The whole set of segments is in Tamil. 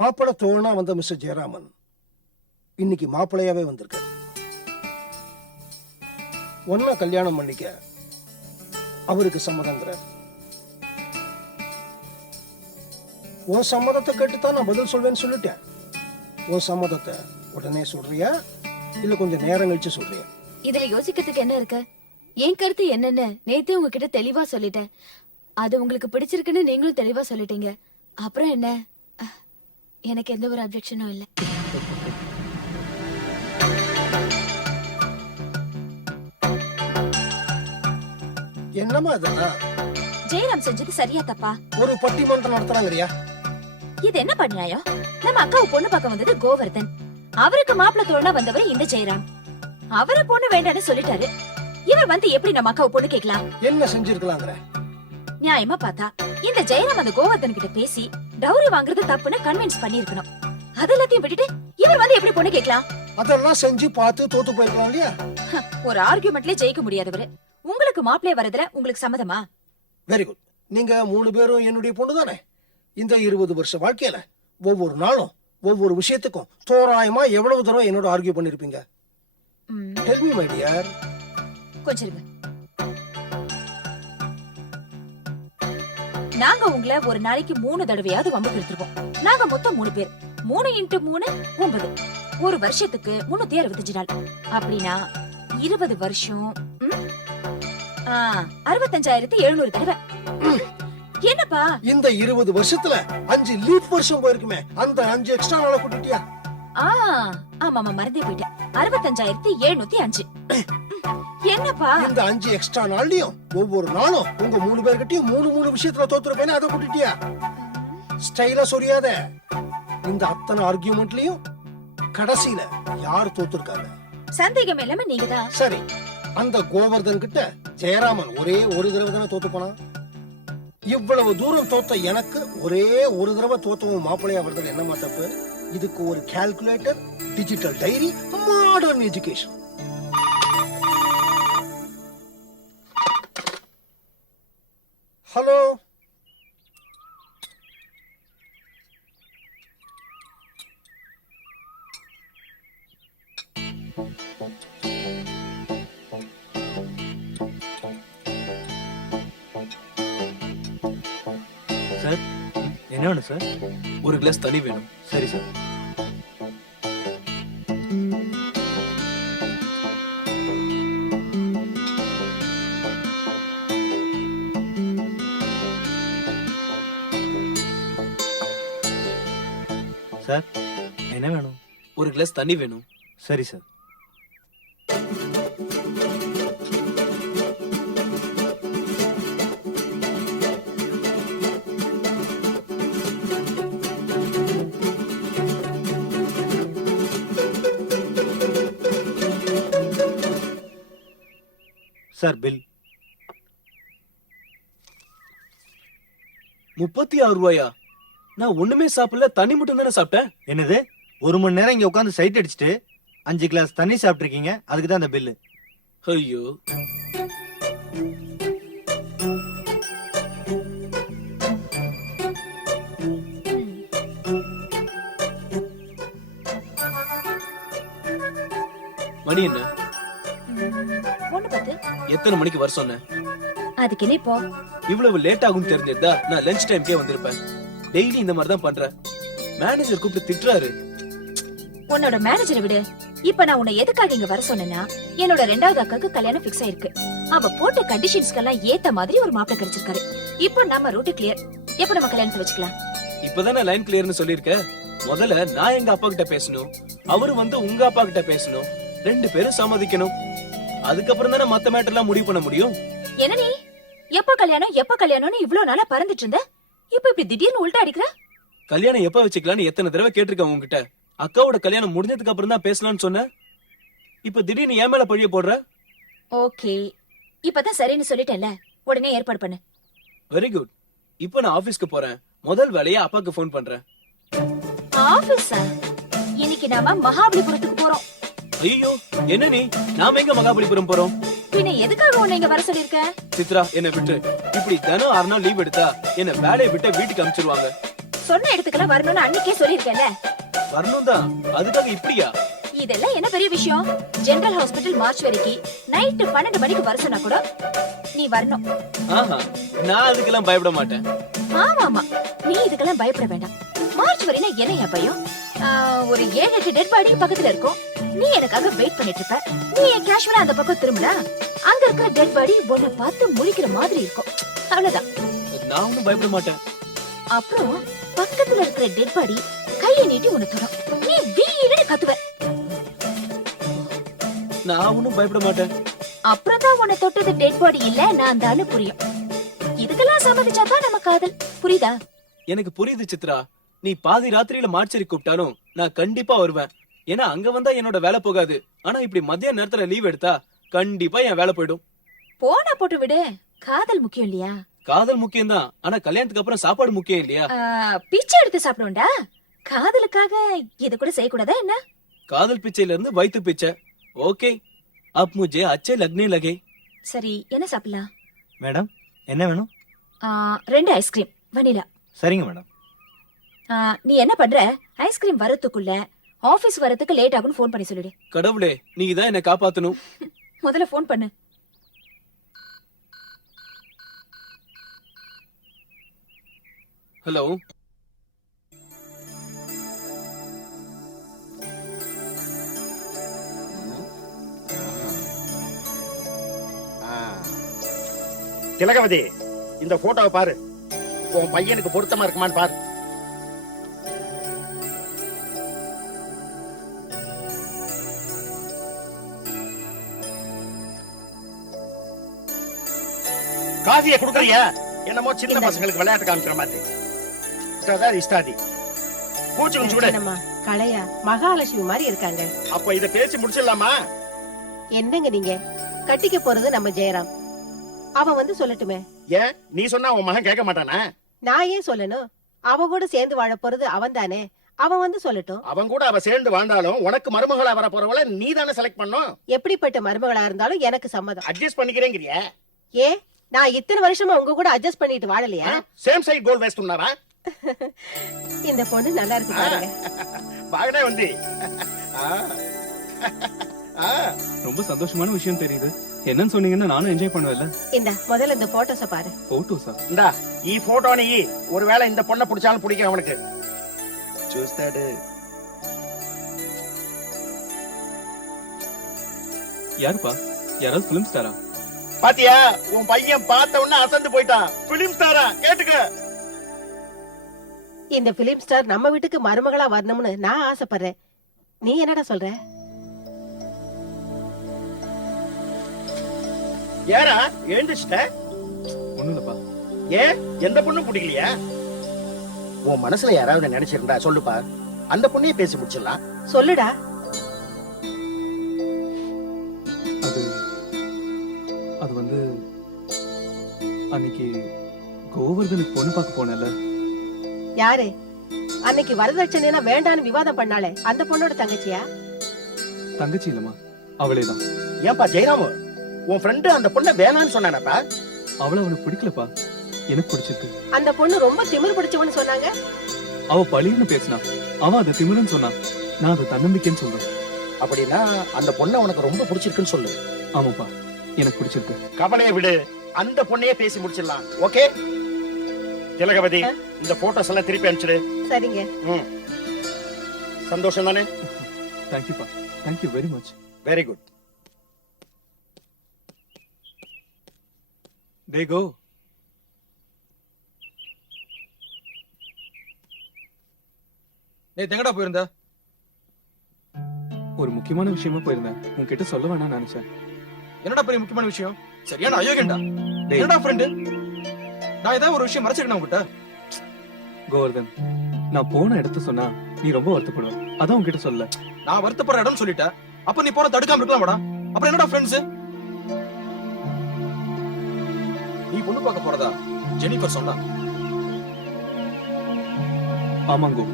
மாப்பிள தோழனா வந்த மிஸ்டர் ஜெயராமன் இன்னைக்கு மாப்பிளையாவே வந்திருக்க. ஒன்னா கல்யாணம் பண்ணிக்க அவருக்கு சம்மதங்கிறார். உன் சம்மதத்தை கேட்டுத்தான் நான் பதில் சொல்வேன்னு சொல்லிட்டேன். உன் சம்மதத்தை உடனே சொல்றியா இல்ல கொஞ்சம் நேரம் கழிச்சு சொல்றியா? இதுல யோசிக்கிறதுக்கு என்ன இருக்கு? என் கருத்து என்னன்னு நேத்தே உங்ககிட்ட தெளிவா சொல்லிட்டேன். அது உங்களுக்கு பிடிச்சிருக்குன்னு நீங்களும் தெளிவா சொல்லிட்டீங்க. அப்புறம் என்ன, எனக்கு எந்த ஒரு அப்ஜெக்ஷனும் இல்ல. என்னமா இதெல்லாம்? ஜெயராம் செஞ்சது சரியா தப்பா? ஒரு பட்டிமன்றம் நடத்துறாங்கறியா? இது என்ன பண்ணியாயோ? நம்ம அக்காவை பொண்ணு பார்க்க வந்தது கோவர்தன், அவருக்கு மாப்பிள்ள தோழனா வந்தவர் இந்த ஜெயராம். அவரை பொண்ணு வேண்டான்னு சொல்லிட்டாரு. இவர் வந்து எப்படி நம்ம அக்காவை பொண்ணு கேட்கலாம்? என்ன செஞ்சிருக்கலாங்கிற? நியாயமா பார்த்தா இந்த ஜெயராம் அந்த கோவர்தன் கிட்ட பேசி டவுரி வாங்குறது தப்புன்னு கன்வின்ஸ் பண்ணிருக்கணும். அதெல்லாத்தையும் விட்டுட்டு இவர் வந்து எப்படி பொண்ணு கேட்கலாம்? அதெல்லாம் செஞ்சு பார்த்து தோத்து போயிருக்கலாம் இல்லையா? ஒரு ஆர்குமெண்ட்லயே ஜெயிக்க முடியாதவரு உங்களுக்கு மாப்பிள்ளைய வரதுல உங்களுக்கு சம்மதமா? Very good. நீங்க 3 பேரும் என்னுடைய பொண்ணு தானே. இந்த 20 வருஷ வாழ்க்கையில ஒவ்வொரு நாளும் ஒவ்வொரு விஷயத்துக்கும் தோராயமா எவ்வளவு தூரம் என்னோட ஆர்கியூ பண்ணிருப்பீங்க? Tell me, my dear. கொஞ்சம் இருங்க. நாங்க உங்களை ஒரு நாளைக்கு 3 தடவையாவது வம்புக்கு எடுத்துருவோம். நாங்க மொத்தம் 3 பேர். 3 × 3 9. ஒரு வருஷத்துக்கு 365 நாள். அப்படின்னா 20 வருஷம் 65,700 தடவை. என்னப்பா இந்த 20 வருஷத்துல 5 லீப் வருஷம் போயிருக்குமே, அந்த 5 எக்ஸ்ட்ரா நாள கூட்டிட்டியா? ஆமா மறந்தே போயிட்டேன். 65,705. என்னப்பா இந்த 5 எக்ஸ்ட்ரா நாள்லயும் ஒவ்வொரு நாளும் உங்க 3 பேர்கிட்டயும் 3 விஷயத்துல தோத்துருப்பேன்னு அதை கூட்டிட்டியா? ஸ்டைலா சொரியாத. இந்த அத்தனை ஆர்கியூமெண்ட்லயும் கடைசியில யார் தோத்துருக்காங்க? சந்தேகம் எல்லாமே நீங்கதான். சரி, அந்த கோவர்தன் கிட்ட ஜெயராமன் ஒரே ஒரு தடவை தானே தோத்து போனா. இவ்வளவு தூரம் தோத்த எனக்கு ஒரே ஒரு தடவை தோத்தவும் மாப்பிள்ளையா வருதல் என்னமா தப்பு? இதுக்கு ஒரு calculator, digital diary, modern education. Hello, sir என்ன வேணும் சார்? ஒரு கிளாஸ் தண்ணி வேணும். சரி சார். சார் என்ன வேணும்? ஒரு கிளாஸ் தண்ணி வேணும். சரி சார். சார் பில் 36 ரூபாயா? நான் ஒண்ணுமே சாப்பிடல, தண்ணி மட்டும் தானே சாப்பிட்டேன். என்னது? 1 மணி நேரம் இங்க உட்காந்து சைட் அடிச்சுட்டு 5 கிளாஸ் தண்ணி சாப்பிட்டுருக்கீங்க, அதுக்கு தான் அந்த பில்லு. ஐயோ, மணி என்ன? 1:10. எத்தனை மணிக்கு வர சொன்னேன்? அதுக்கு என்ன இப்போ? இவ்வளவு லேட் ஆகும் தெரிஞ்சிருந்தா நான் லஞ்ச் டைம்க்கே வந்திருப்பேன். டெய்லி இந்த மாதிரி தான் பண்ற. மேனேஜர் கூப்பிட்டு திட்டுறாரு. உன்னோட மேனேஜரை விடு. இப்ப நான் உன்னை எதுக்காக இங்க வர சொன்னேன்னா, என்னோட 2வது அக்காக்கு கல்யாணம் பிக்ஸ் ஆயிருக்கு. அவ போட்ட கண்டிஷன்ஸ்க்கெல்லாம் ஏத்த மாதிரி ஒரு மாப்பிள்ளை கிடைச்சிருக்காரு. இப்போ நம்ம ரூட் கிளியர். எப்ப நம்ம கல்யாணத்தை வச்சுக்கலாம்? இப்பதானே லைன் கிளியர்னு சொல்லிருக்க. முதல்ல நான் எங்க அப்பா கிட்ட பேசணும், அவரு வந்து உங்க அப்பா கிட்ட பேசணும், 2 பேரும் சம்மதிக்கணும். அதுக்கப்புறம் தானே மத்த மேட்டர்லாம் முடிவு பண்ண முடியும். என்ன நீ எப்ப கல்யாணம்னு இவ்வளவு நாளா பறந்துட்டு இருந்த, இப்ப இப்படி திடீர்னு உள்டா அடிக்கிற? கல்யாணம் எப்ப வச்சுக்கலாம்னு எத்தனை தடவை கேட்டிருக்கேன் உங்ககிட்ட. அக்காவோட கல்யாணம் முடிஞ்சதுக்கு அப்புறம் தான் பேசலாம்னு சொன்ன. இப்ப திடீர்னு ஏன் மேல பழிய போடுற? ஓகே, இப்பதான் சரின்னு சொல்லிட்டேன்ல, உடனே ஏற்பாடு பண்ணு. Very good. இப்ப நான் ஆபீஸ்க்கு போறேன். முதல் வேலையா அப்பாக்கு ஃபோன் பண்றேன். ஆபீஸா? இன்னைக்கு நாம மகாபலிபுரத்துக்கு போறோம். ஐயோ, என்ன நீ? நாம எங்க மகாபலிபுரம் போறோம்? பின்ன எதுக்காக உன்னை இங்க வர சொல்லிருக்க? சித்ரா, என்ன விட்டு. இப்படி தினம் 6 நாள் லீவ் எடுத்தா என்ன வேலையை விட்டு வீட்டுக்கு அனுப்பிச்சிருவாங்க. சொன்ன இடத்துக்கெல்லாம் வரணும்னு அன்னைக்கே சொல்லிருக்கேன்ல. வரணும் தான், அதுக்காக இப்படியா? இதெல்லாம் என்ன பெரிய விஷயம்? ஜெனரல் ஹாஸ்பிடல் மார்ச்சுவரிக்கு நைட் 12 மணிக்கு வர சொன்னா கூட நீ வரணும். ஆஹா, நான் அதுக்கெல்லாம் பயப்பட மாட்டேன். ஆமா, நீ இதுக்கெல்லாம் பயப்பட வேண்டாம். மார்ச்சுவரினா என்ன பயம்? ஒரு 7-8 டெட் பாடி பக்கத்துல இருக்கும். நீ எனக்காக வெயிட் பண்ணிட்டு இருப்ப. நீ கேஷுவலா அந்த பக்கம் திரும்பினா அங்க இருக்கிற டெட் பாடி உன்னை பார்த்து முழிக்கிற மாதிரி இருக்கும். அவ்வளவுதான். நான் ஒன்னும் பயப்பட மாட்டேன். அப்புறம் பக்கத்துல இருக்கிற டெட் பாடி கையை நீட்டி உன்னை தொடும். நீ வீடுன்னு கத்துவ. நான் ஒன்னும் பயப்பட மாட்டேன். அப்புறம் தான் உன்னை தொட்டது டெட் பாடி இல்ல, நான் தானு புரியும். இதுக்கெல்லாம் சம்மதிச்சாதான் நம்ம காதல். புரியுதா? எனக்கு புரியுது சித்ரா. நீ பாதி ராத்திரியில மார்ச்சரி கூப்பிட்டாலும் நான் கண்டிப்பா வருவேன். ஏன்னா அங்க வந்தா என்னோட வேலை போகாது. ஆனா இப்படி மத்தியான நேரத்துல லீவ் எடுத்தா கண்டிப்பா என் வேலை போயிடும். போனா போட்டு விடு. காதல் முக்கியம் இல்லையா? காதல் முக்கியம் தான், ஆனா கல்யாணத்துக்கு அப்புறம் சாப்பாடு முக்கியம் இல்லையா? பிச்சை எடுத்து சாப்பிடுவோம்டா. காதலுக்காக இது கூட செய்யக்கூடாதா என்ன? காதல் பிச்சையில இருந்து வயிற்று பிச்சை. ஓகே, அப் முझे अच्छे लगने लगे. சரி, என்ன சாப்பிடலாம்? மேடம் என்ன வேணும்? 2 ஐஸ்கிரீம் வனிலா. சரிங்க மேடம். நீ என்ன பண்ற? ஐஸ்கிரீம் வரதுக்குள்ள ஆபீஸ் வரதுக்கு லேட் ஆகும்னு ஃபோன் பண்ணி சொல்லிடு. கடவுளே, நீ தான் என்ன காப்பாத்தணும். முதல்ல ஃபோன் பண்ணு. ஹலோ. திலகவதி, இந்த போட்டோவை பாரு. உன் பையனுக்கு பொருத்தமா இருக்குமான்னு பாரு. காஃபியை குடுக்கறியா? என்னமோ சின்ன பசங்களுக்கு விளையாட்டு காமிக்கிற மாதிரி. இஷ்டாதி பூச்சுக்கும் சூடு. கலையா மகாலட்சுமி மாதிரி இருக்காங்க. அப்ப இத பேசி முடிச்சிடலாமா? என்னங்க நீங்க? கட்டிக்க போறது நம்ம ஜெயராம். அவன் வந்து சொல்லட்டுமே. ஏன் நீ சொன்னா உன் மகன் கேட்க மாட்டானா? நான் ஏன் சொல்லணும்? அவ கூட சேர்ந்து வாழ போறது அவன் தானே. அவன் வந்து சொல்லட்டும். அவன் கூட அவ சேர்ந்து வாழ்ந்தாலும் உனக்கு மருமகளா வர போறவள நீ தானே செலக்ட் பண்ணும். எப்படிப்பட்ட மருமகளா இருந்தாலும் எனக்கு சம்மதம். அட்ஜஸ்ட் பண்ணிக்கிறேங்கிறியா? ஏ, நான் இத்தனை வருஷமா உங்க கூட அட்ஜஸ்ட் பண்ணிட்டு வாழலையா? சேம் சைடு கோல் வேஸ்ட்னாரா? இந்த பொண்ணு நல்லா இருக்கு பாருங்க. பாகனே வந்து ரொம்ப சந்தோஷமான விஷயம் தெரியுது. என்னன்னு சொன்னீங்கன்னா நானும் என்ஜாய் பண்ணுவேன்ல. இந்த முதல்ல இந்த போட்டோஸ பாரு. போட்டோஸா? இந்தா ఈ போட்டோని ஒருவேளை இந்த பொண்ணை பிடிச்சாலும் பிடிக்கும் அவனுக்கு. చూస్తాడు. யாருப்பா? யாராவது பிலிம் ஸ்டாரா? பாத்தியா, உன் பையன் பார்த்த உடனே அசந்து போயிட்டான். பிலிம் ஸ்டாரா? கேட்டுக்க. இந்த பிலிம் ஸ்டார் நம்ம வீட்டுக்கு மருமகளா வரணும்னு நான் ஆசைப்படுறேன். நீ என்னடா சொல்ற? ஏரா எழுந்துச்சிட்ட? ஒண்ணும் இல்லப்பா. ஏன் எந்த பொண்ணும் பிடிக்கலையா? உன் மனசுல யாராவது நினைச்சிருந்தா சொல்லுப்பா, அந்த பொண்ணையே பேசி முடிச்சிடலாம். சொல்லுடா. அது வந்து அன்னைக்கு கோவர்தனுக்கு பொண்ணு பார்க்க போனல. யாரு? அன்னைக்கு வரதட்சணைனா வேண்டான்னு விவாதம் பண்ணாலே அந்த பொண்ணோட தங்கச்சியா? தங்கச்சி இல்லம்மா, அவளேதான். ஏன்பா ஜெயராமு, உன் ஃப்ரெண்டு அந்த பொண்ணை வேணான்னு சொன்னானப்பா? அவள அவனுக்கு பிடிக்கலப்பா, எனக்கு பிடிச்சிருக்கு. அந்த பொண்ணு ரொம்ப திமிரு பிடிச்சவன்னு சொன்னாங்க. அவ பழின்னு பேசினா, அவன் அதை திமிருன்னு சொன்னான். நான் அதை தன்னம்பிக்கைன்னு சொல்றேன். அப்படின்னா அந்த பொண்ணை உனக்கு ரொம்ப பிடிச்சிருக்குன்னு சொல்லு. ஆமாப்பா, எனக்கு பிடிச்சிருக்கு. கவலையை விடு, அந்த பொண்ணையே பேசி முடிச்சிடலாம். ஓகே திலகவதி, இந்த போட்டோஸ் எல்லாம் திருப்பி அனுப்பிச்சிடு. சரிங்க. சந்தோஷம் தானே? தேங்க்யூப்பா, thank you very much. Very good. டே கோ. டேய், எங்கடா போயிருந்த? ஒரு முக்கியமான விஷயமா போயிருந்தேன், உன்கிட்ட சொல்ல வேணாம்னு நினைச்சேன். என்னடா பெரிய முக்கியமான விஷயம்? சரியான அயோகேண்டா. டேய். என்னடா ஃப்ரெண்டு? நான் ஏதாவது ஒரு விஷயம் மறைச்சிருக்கேன் உன்கிட்ட? கோவர்தன், நான் போன இடத்த சொன்னா நீ ரொம்ப வருத்தப்படுவ. அதான் உன்கிட்ட சொல்ல. நான் வருத்தப்படுற இடம் சொல்லிட்டேன். அப்ப நீ போற தடுக்காம இருக்கலாம்டா. அப்புறம் என்னடா ஃப்ரெண்ட்ஸ்? நீ பொண்ணு பார்க்க போறதா ஜெனிஃபர் சொன்னா. ஆமாங்கோ,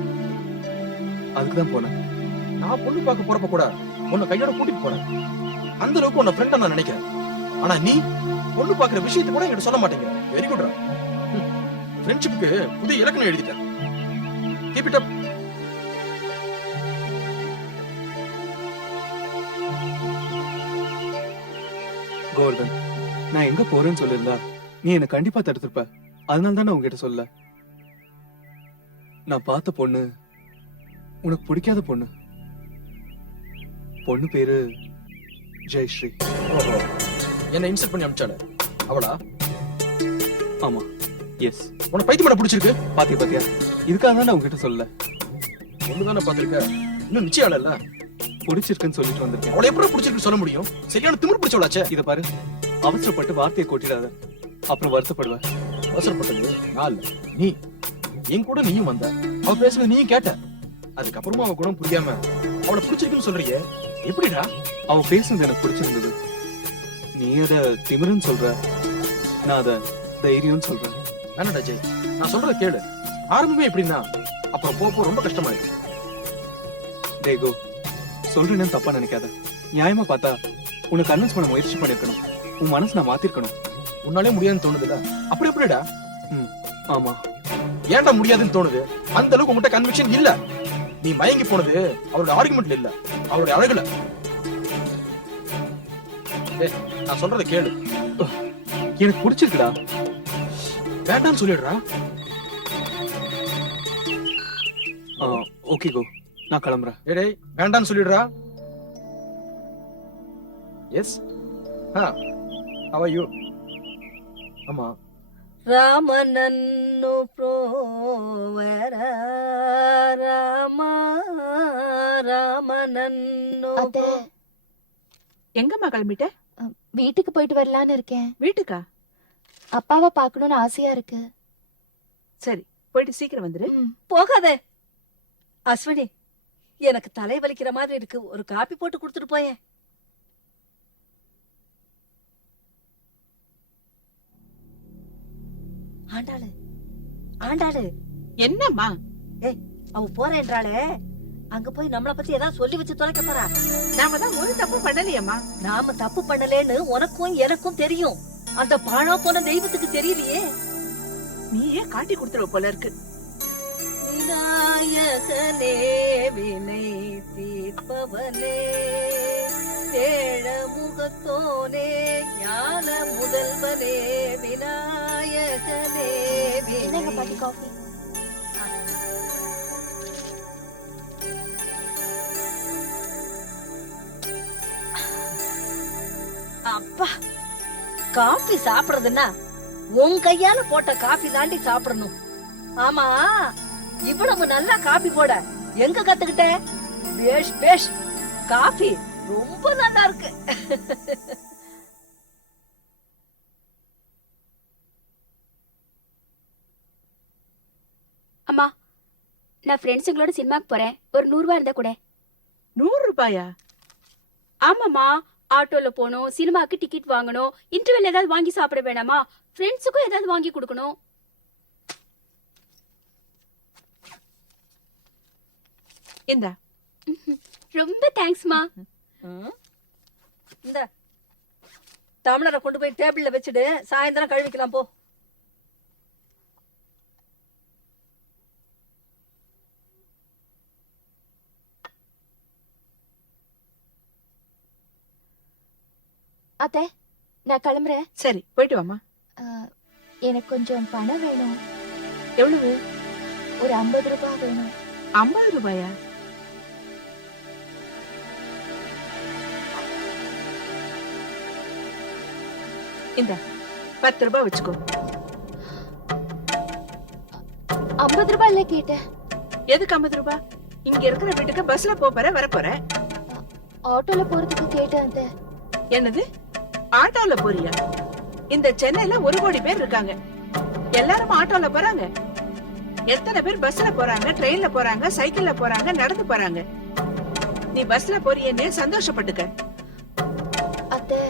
அதுக்குதான் போனேன். நான் பொண்ணு பார்க்க போறப்ப கூட உன்னை கையோட கூட்டிட்டு போறேன். அந்த அளவுக்கு உன்னை ஃப்ரெண்டா நான் நினைக்கிறேன். ஆனா நீ பொண்ணு பாக்குற விஷயத்தை கூட என்கிட்ட சொல்ல மாட்டேங்கிற. வெரி குட்ரா. ஃப்ரெண்ட்ஷிப்புக்கு புதிய இலக்கணம் எழுதிட்டேன். Keep it up. கோவர்தன், நான் எங்க போறேன்னு சொல்லிருந்தா நீ என்ன கண்டிப்பா தடுத்திருப்ப. அதனால தான் நான் உங்ககிட்ட சொல்ல. நான் பார்த்த பொண்ணு உனக்கு பிடிக்காத பொண்ணு. பொண்ணு பேரு ஜெயஸ்ரீ. ஓஹோ, என்ன இன்சல்ட் பண்ணி அனுப்பிச்சால அவளா? ஆமா, எஸ். உனக்கு பைத்தியமான பிடிச்சிருக்கு. பாத்தியா, இதுக்காக தான் நான் உங்ககிட்ட சொல்ல. ஒண்ணுதானே பாத்திருக்க, இன்னும் நிச்சயம் இல்ல. பிடிச்சிருக்குன்னு சொல்லிட்டு வந்திருக்கேன். அவளை எப்படி பிடிச்சிருக்கு சொல்ல முடியும்? சரியான திமிர் பிடிச்சவளாச்சே. இத பாரு, அவசரப்பட்டு வார்த்தையை கொட்டிடாத, அப்புறம் வருத்தப்படுவேன். அவசரப்பட்டது நான் இல்ல, நீ. என் கூட நீயும் வந்த, அவ பேசுறது நீயும் கேட்ட. அதுக்கப்புறமா அவ கூட புரியாம அவளை பிடிச்சிருக்குன்னு சொல்றீங்க, எப்படிடா? அவ பேசுனது எனக்கு பிடிச்சிருந்தது. நீ அத திமிருன்னு சொல்ற, நான் அத தைரியம்னு சொல்றேன். வேணாடா ஜெய், நான் சொல்றத கேளு. ஆரம்பமே எப்படின்னா அப்புறம் போக ரொம்ப கஷ்டமாயிடும். டேகோ, சொல்றேன்னு தப்பா நினைக்காத. நியாயமா பார்த்தா உனக்கு கன்வின்ஸ் பண்ண முயற்சி பண்ணிருக்கணும். உன் மனசு நான் மாத்திருக்கணும். உன்னாலே முடியாதுன்னு தோணுதுல, அப்படி எப்படிடா? ஆமா. ஏன்டா முடியாதுன்னு தோணுது? அந்த அளவுக்கு உங்ககிட்ட கன்விக்ஷன் இல்ல. நீ மயங்கி போனது அவரோட ஆர்குமெண்ட்ல இல்ல, அவருடைய அழகுல. நான் சொல்றத கேளு. எனக்கு பிடிச்சிருக்குடா. வேண்டாம்னு சொல்லிடுறா. ஓகே கோ, நான் கிளம்புறேன். ஏடேய், வேண்டாம்னு சொல்லிடுறா. எஸ். how are you? ஆமா. ರಾಮನನ್ನು ಪ್ರೋವರ ರಾಮ ರಾಮನನ್ನು அத்தை, எங்கம்மா கிளம்பிட்ட? வீட்டுக்கு போயிட்டு வரலான்னு இருக்கேன். வீட்டுக்கா? அப்பாவை பார்க்கணும்னு ஆசையா இருக்கு. சரி, போயிட்டு சீக்கிரம் வந்துரு. ம். போகாதே அஸ்வினி, எனக்கு தலை வலிக்கிற மாதிரி இருக்கு. ஒரு காப்பி போட்டு கொடுத்துட்டு போயேன். ஆண்டாளு ஆண்டாளு, என்னம்மா? அவ போறேன்றாளே, அங்க போய் நம்மள பத்தி ஏதாவது சொல்லி வச்சு தொலைக்க போறா. நாம தான் ஒரு தப்பு பண்ணலையம்மா. நாம தப்பு பண்ணலேன்னு உனக்கும் எனக்கும் தெரியும். அந்த பாழா போன தெய்வத்துக்கு தெரியலையே. நீயே காட்டி கொடுத்துருவ போல இருக்கு. விநாயகனே வினை தீர்ப்பவனே, ஏழ முகத்தோனே ஞான முதல்வனே, விநாயகனே என்னங்க பாட்டி வினை. காஃபி? அப்பா, காபி சாப்பிடுறதுன்னா உன் கையால போட்ட காபி தாண்டி சாப்பிடணும். ஆமா, இவ்வளவு நல்லா காபி போட எங்க கத்துக்கிட்ட? பேஷ் பேஷ், காபி ரொம்ப நல்லா இருக்கு. அம்மா, நான் ஃப்ரெண்ட்ஸுங்களோட சினிமாக்கு போறேன். ஒரு 100 ரூபாய் இருந்தா கூட. 100 ரூபாயா? ஆமாம்மா, ஆட்டோல போகணும், சினிமாக்கு டிக்கெட் வாங்கணும், இன்டர்வெல் ஏதாவது வாங்கி சாப்பிட வேணாமா? ஃப்ரெண்ட்ஸுக்கும் ஏதாவது வாங்கி கொடுக்கணும். இந்தா. ரொம்ப தேங்க்ஸ்மா. இந்த டம்ளரை கொண்டு போய் டேபிள்ல வச்சுடு, சாயந்தரம் கழுவிக்கலாம் போ. அத்தை, நான் கிளம்புறேன். சரி, போயிட்டு வாமா. எனக்கு கொஞ்சம் பணம் வேணும். எவ்வளவு? ஒரு 50 ரூபாய் வேணும். 50 ரூபாயா? இந்த 10 ரூபாய் வச்சுக்கோ. 50 ரூபாய் இல்ல கேட்டேன். எதுக்கு 50 ரூபாய்? இங்க இருக்கிற வீட்டுக்கு பஸ்ல போற வர போற. ஆட்டோல போறதுக்கு கேட்டேன் அத்தை. என்னது, ஆட்டோல போறியா? இந்த சென்னையில 1 கோடி பேர் இருக்காங்க. எல்லாரும் ஆட்டோல போறாங்க. எத்தனை பேர் பஸ்ல போறாங்க, ட்ரெயின்ல போறாங்க, சைக்கிள்ல போறாங்க, நடந்து போறாங்க. நீ பஸ்ல போறியேன்னு சந்தோஷப்பட்டுக்க. அத்தை,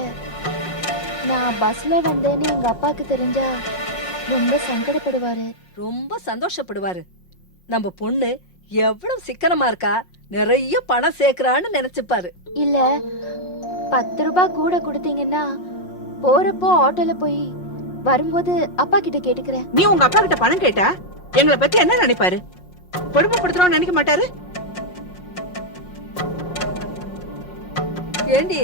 நான் பஸ்ல வந்தேன்னு எங்க அப்பாக்கு தெரிஞ்சா ரொம்ப சங்கடப்படுவாரு. ரொம்ப சந்தோஷப்படுவாரு. நம்ம பொண்ணு எவ்வளவு சிக்கனமா இருக்கா, நிறைய பணம் சேர்க்கறான்னு நினைச்சுப்பாரு. இல்ல 10 ரூபாய் கூட கொடுத்தீங்கன்னா போறப்போ ஆட்டோல போய் வரும்போது அப்பா கிட்ட கேட்டுக்கிறேன். நீ உங்க அப்பா கிட்ட பணம் கேட்டா எங்களை பத்தி என்ன நினைப்பாரு? கொடுமைப்படுத்துறோம்னு நினைக்க மாட்டாரு? ஏண்டி,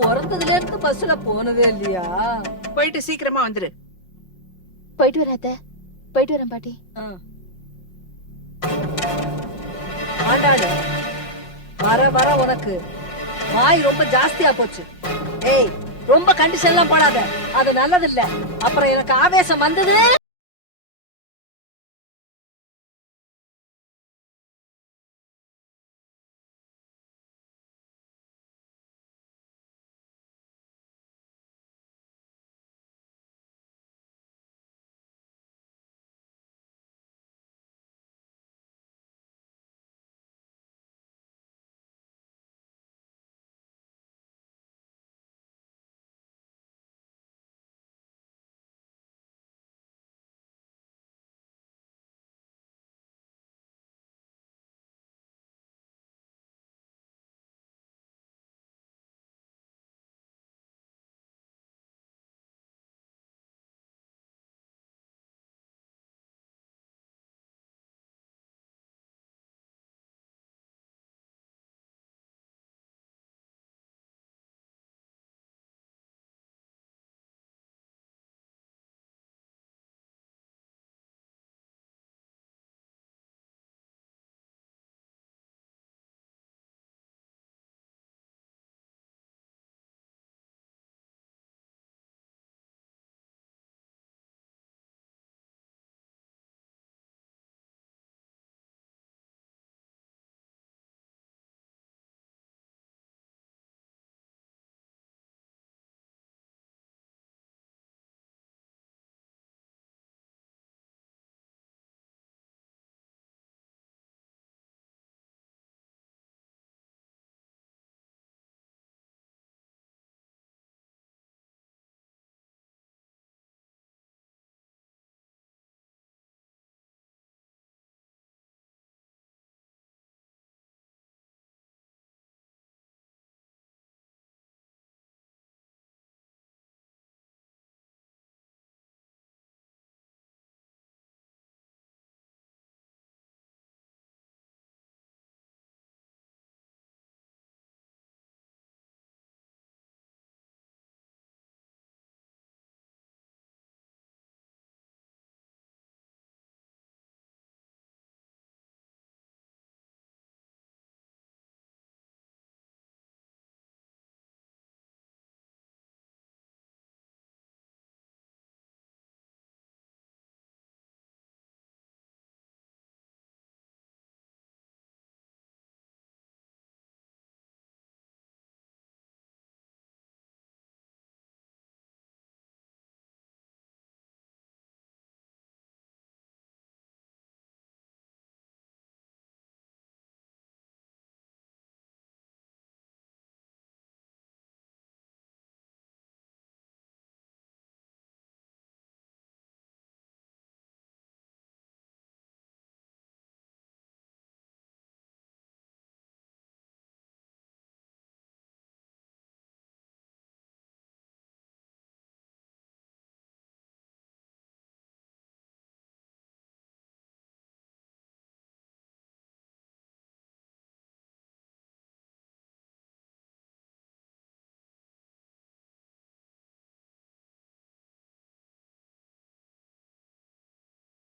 பிறந்ததுல இருந்து பஸ்ல போனதே இல்லையா? போயிட்டு சீக்கிரமா வந்துரு. போயிட்டு வராத, போயிட்டு வரேன் பாட்டி. ஆண்டாடு, வர வர உனக்கு வாய் ரொம்ப ஜாஸ்தியா போச்சு. ஏய், ரொம்ப கண்டிஷன் எல்லாம் போடாத, அது நல்லது இல்ல. அப்புறம் எனக்கு ஆவேசம் வந்தது.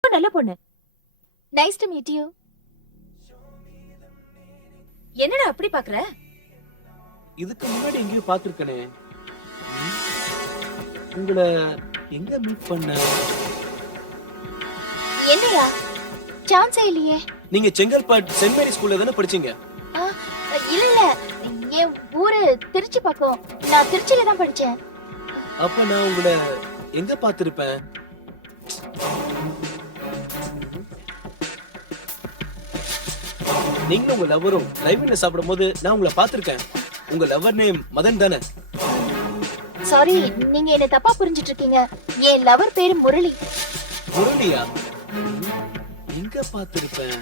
நல்ல பொண்ணு. Nice to meet you. என்னடா அப்படி பாக்குற? இதுக்கு முன்னாடி எங்கேயோ பாத்துருக்கனே. உங்களை எங்க மீட் பண்ண? என்னையா? சான்ஸே இல்லையே. நீங்க செங்கல்பட்டு சென்ட் மேரி ஸ்கூல்ல தானே படிச்சீங்க? இல்ல இல்ல, என் ஊரு திருச்சி பக்கம். நான் திருச்சியில தான் படிச்சேன். அப்ப நான் உங்களை எங்க பாத்திருப்பேன்? நீங்க உங்க லவரும் லைவ்ல சாப்பிடும் போது நான் உங்களை பாத்திருக்கேன். உங்க லவர் நேம் மதன் தானே? சாரி, நீங்க என்ன தப்பா புரிஞ்சிட்டு இருக்கீங்க. என் லவர் பேரு முரளி. முரளியா? எங்க பார்த்திருப்பேன்?